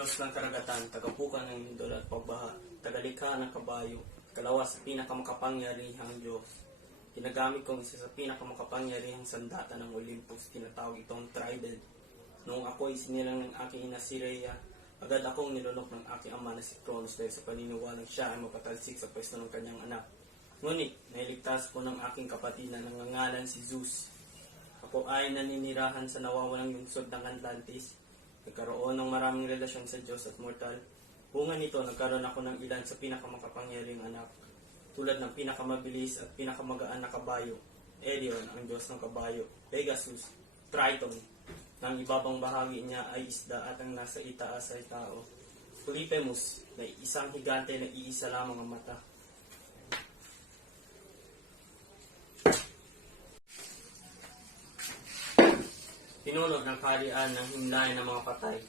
Diyos ng karagatan, tagapukan ng lindol at pagbaha, tagalikha ng kabayo, kalawas sa pinakamakapangyarihang Diyos. Ginagamit kong isa sa pinakamakapangyarihang sandata ng Olympus, tinatawag itong trident. Noong ako'y sinilang ng aking ina si Rhea, agad akong nilunok ng aking ama na si Kronos dahil sa paniniwalang siya ay mapatalsik sa pwesto ng kanyang anak. Ngunit, nailigtas ko ng aking kapatid na nangangalan si Zeus. Ako ay naninirahan sa nawawalang lungsod ng Atlantis. Nagkaroon ng maraming relasyon sa Diyos at mortal. Bunga nito, nagkaroon ako ng ilan sa pinakamakapangyarihang anak, tulad ng pinakamabilis at pinakamagaan na kabayo, Elion, ang Diyos ng kabayo, Pegasus, Triton, ng ibabang bahagi niya ay isda at ang nasa itaas ay tao, Polyphemus, na isang higante na iisa lamang ang mata. Pinuno ng kaharian ng himlayan ng mga patay,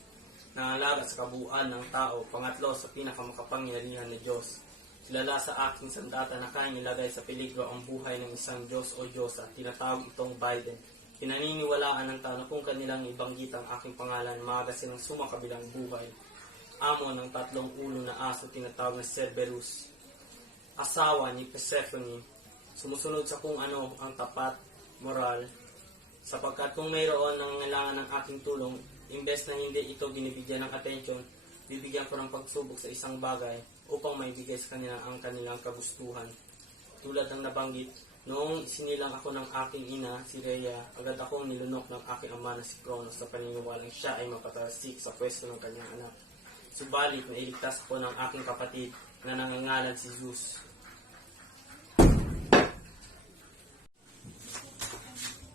nangalaga sa kabuuan ng tao, pangatlo sa pinakamakapangyarihan na Diyos. Kilala sa aking sandata na kayang ilagay sa peligro ang buhay ng isang Diyos o Diyosa, tinatawag itong Biden. Pinaniniwalaan ng tao na kung kanilang ibanggit ang aking pangalan, maaga silang sumakabilang buhay. Amo ng tatlong ulo na aso, tinatawag na Cerberus. Asawa ni Persephone, sumusunod sa kung ano ang tapat, moral, sapagkat kung mayroon nangangailangan ng aking tulong, imbes na hindi ito binibigyan ng atensyon, bibigyan ko ng pagsubok sa isang bagay upang maibigay sa kanila ang kanilang kagustuhan. Tulad ng nabanggit, noong isinilang ako ng aking ina, si Rhea, agad akong nilunok ng aking ama na si Kronos sa paniniwalang siya ay mapatalsik sa pwesto ng kanyang anak. Subalit, nailigtas ako ng aking kapatid na nangangalan si Zeus.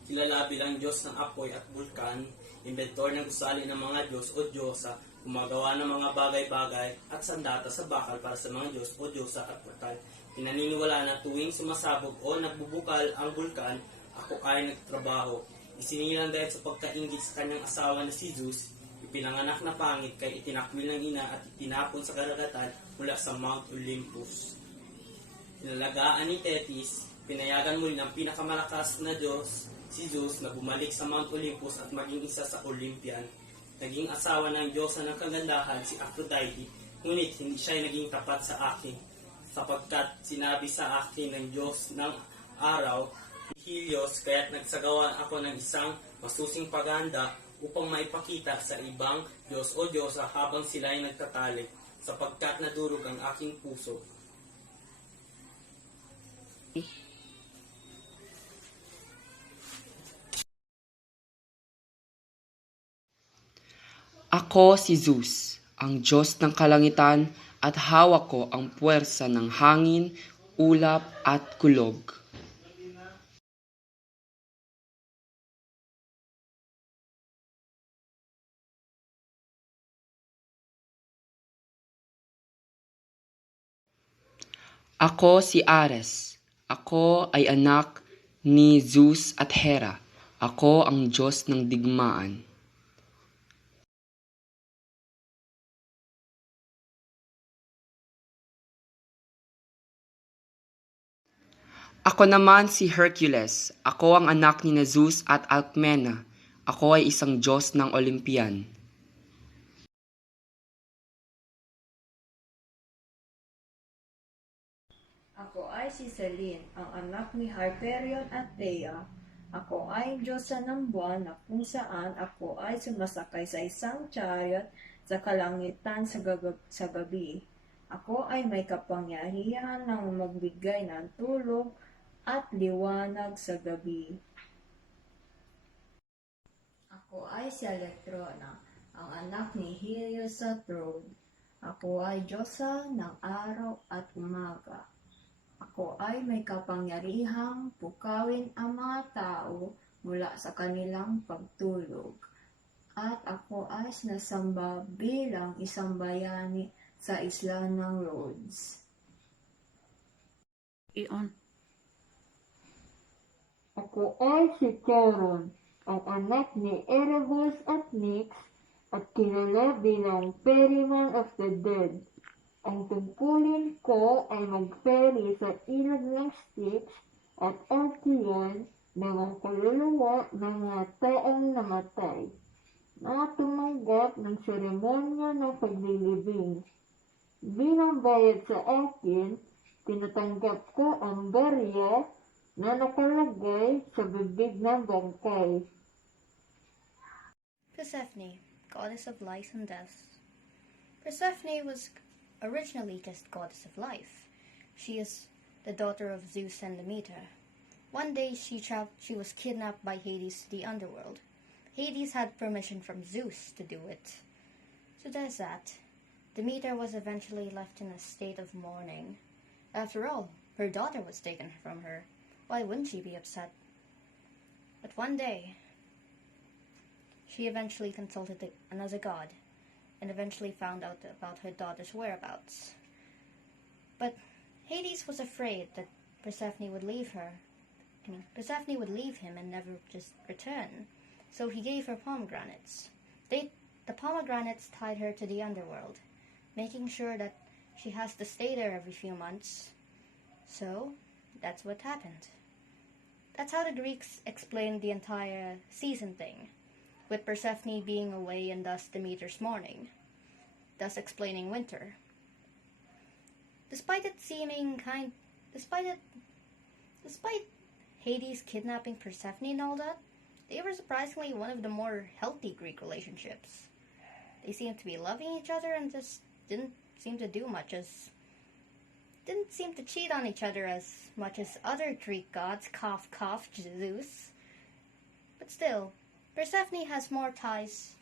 Kilala bilang Diyos ng apoy at bulkan, inventor ng gusali ng mga Diyos o Diyosa, gumagawa ng mga bagay-bagay at sandata sa bakal para sa mga Diyos o Diyosa at mortal. Pinaniniwala na tuwing sumasabog o nagbubukal ang bulkan, ako ay nagtrabaho. Isinilang dahil sa pagkaingit sa kanyang asawa na si Zeus, ipinanganak na pangit kay itinakwil ng ina at itinapon sa karagatan mula sa Mount Olympus. Pinalagaan ni Thetis, pinayagan muli ng pinakamalakas na Diyos, si Zeus, na bumalik sa Mount Olympus at maging isa sa Olympian. Naging asawa ng Diyosa ng kagandahan, si Aphrodite, ngunit hindi siya naging tapat sa akin, sapagkat sinabi sa akin ng Diyos ng araw, Helios, kaya't nagsagawa ako ng isang masusing paghahanda upang maipakita sa ibang Diyos o Diyosa habang sila ay nagtatalik, sapagkat nadurog ang aking puso. Ako si Zeus, ang Diyos ng kalangitan, at hawak ko ang puwersa ng hangin, ulap at kulog. Ako si Ares. Ako ay anak ni Zeus at Hera. Ako ang Diyos ng digmaan. Ako naman si Hercules. Ako ang anak ni Zeus at Alcmena. Ako ay isang Diyos ng Olympian. Ako ay si Selene, ang anak ni Hyperion at Thea. Ako ay Diyosa ng buwan na kung saan ako ay sumasakay sa isang chariot sa kalangitan sa gabi. Ako ay may kapangyarihan ng magbigay ng tulog at liwanag sa gabi. Ako ay si Electrona, ang anak ni Helios sa throne. Ako ay Diyosa ng araw at umaga. Ako ay may kapangyarihang pukawin ang mga tao mula sa kanilang pagtulog. At ako ay sinasamba bilang isang bayani sa isla ng Rhodes. Ako ay si Charon, ang anak ni Erebus at Nyx, at kilala bilang Ferryman of the Dead. Ang tungkulin ko ay mag-ferry sa ilog ng Styx at Alcyon ng mga kaluluwa ng mga taong namatay. na tumanggap ng seremonya ng paglilibing. Bilang bayad sa akin, tinatanggap ko ang barya na nakalagay sa bibig ng bangkay. Persephone, goddess of life and death. Persephone was originally just goddess of life. She is the daughter of Zeus and Demeter. One day she was kidnapped by Hades to the underworld. Hades had permission from Zeus to do it. So there's that. Demeter was eventually left in a state of mourning. After all, her daughter was taken from her. Why wouldn't she be upset? But one day, she eventually consulted another god and eventually found out about her daughter's whereabouts. But Hades was afraid that Persephone would leave him and never just return. So he gave her pomegranates. The pomegranates tied her to the underworld, making sure that she has to stay there every few months. So that's what happened. That's how the Greeks explained the entire season thing, with Persephone being away and thus Demeter's mourning, thus explaining winter. Despite Hades kidnapping Persephone and all that, they were surprisingly one of the more healthy Greek relationships. They seemed to be loving each other and just didn't seem to cheat on each other as much as other Greek gods, cough cough, Zeus. But still, Persephone has more ties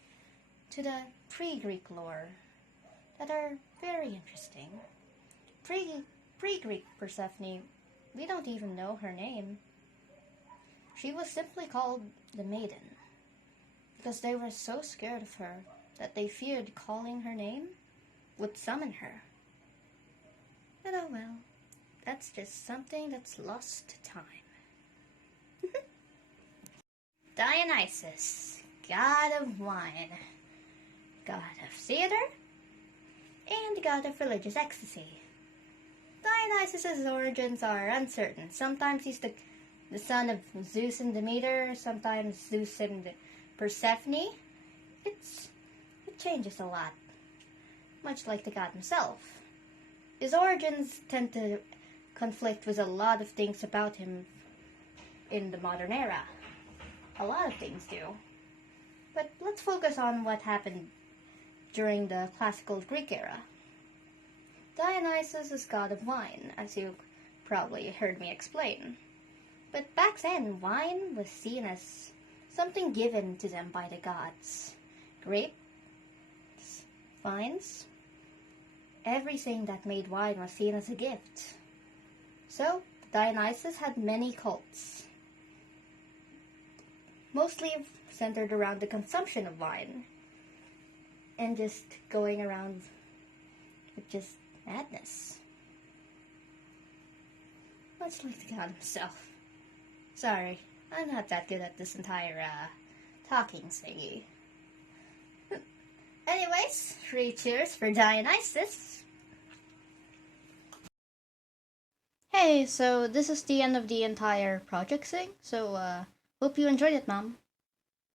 to the pre-Greek lore that are very interesting. Pre-Greek Persephone, we don't even know her name. She was simply called the Maiden, because they were so scared of her that they feared calling her name would summon her. But oh well, that's just something that's lost to time. Dionysus, god of wine, god of theater, and god of religious ecstasy. Dionysus' origins are uncertain. Sometimes he's the son of Zeus and Demeter, sometimes Zeus and Persephone. It changes a lot, much like the god himself. His origins tend to conflict with a lot of things about him in the modern era. A lot of things do. But let's focus on what happened during the classical Greek era. Dionysus is god of wine, as you probably heard me explain. But back then, wine was seen as something given to them by the gods. Grapes, vines, everything that made wine was seen as a gift. So, Dionysus had many cults, mostly centered around the consumption of wine, and just going around with just madness. Much like the god himself. Sorry, I'm not that good at this entire, talking thingy. Anyways, 3 cheers for Dionysus. Hey, so this is the end of the entire project thing, so, hope you enjoyed it, Mom.